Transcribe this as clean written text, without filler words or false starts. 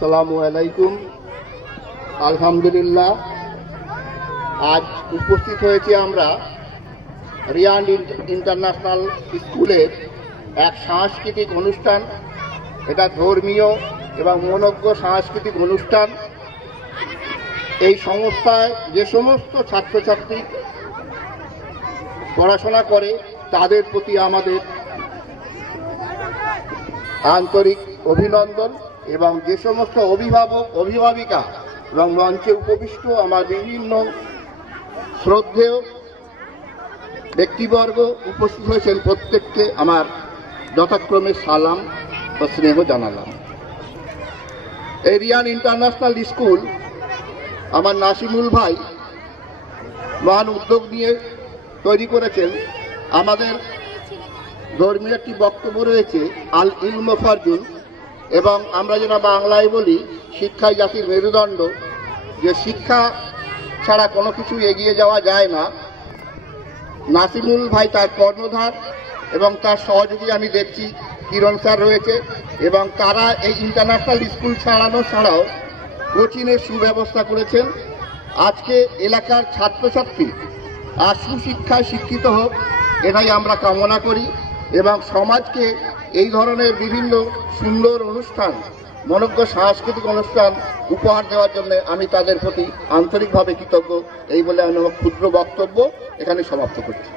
আসসালামু আলাইকুম। আলহামদুলিল্লাহ, আজ উপস্থিত হয়েছি আমরা রিয়ান ইন্টারন্যাশনাল স্কুলের এক সাংস্কৃতিক অনুষ্ঠান। এটা ধর্মীয় এবং মনোজ্ঞ সাংস্কৃতিক অনুষ্ঠান। এই সংস্থায় যে সমস্ত ছাত্রছাত্রী পড়াশোনা করে তাদের প্রতি আমাদের আন্তরিক অভিনন্দন, এবং যে সমস্ত অভিভাবক অভিভাবিকা এবং মঞ্চে উপবিষ্ট আমার বিভিন্ন শ্রদ্ধেয় ব্যক্তিবর্গ উপস্থিত হয়েছেন, প্রত্যেককে আমার যথাক্রমে সালাম ও স্নেহ জানালাম। এই রিয়ান ইন্টারন্যাশনাল স্কুল আমার নাসিমুল ভাই মহান উদ্যোগ নিয়ে তৈরি করেছেন। আমাদের ধর্মীয় একটি বক্তব্য রয়েছে, আল ইলম ফারজুন, এবং আমরা যেটা বাংলায় বলি শিক্ষাই জাতির মেরুদণ্ড, যে শিক্ষা ছাড়া কোনো কিছু এগিয়ে যাওয়া যায় না। নাসিমুল ভাই তার কর্ণধার এবং তার সহযোগী আমি দেখছি কিরণ স্যার রয়েছে, এবং তারা এই ইন্টারন্যাশনাল স্কুল চালানো ছাড়াও কোচিংয়ের সুব্যবস্থা করেছেন। আজকে এলাকার ছাত্রছাত্রী আর সুশিক্ষায় শিক্ষিত হোক, এটাই আমরা কামনা করি, এবং সমাজকে এই ধরনের বিভিন্ন সুন্দর অনুষ্ঠান, মনোজ্ঞ সাংস্কৃতিক অনুষ্ঠান উপহার দেওয়ার জন্য আমি তাদের প্রতি আন্তরিকভাবে কৃতজ্ঞ। এই বলে আমি আমার ক্ষুদ্র বক্তব্য এখানে সমাপ্ত করছি।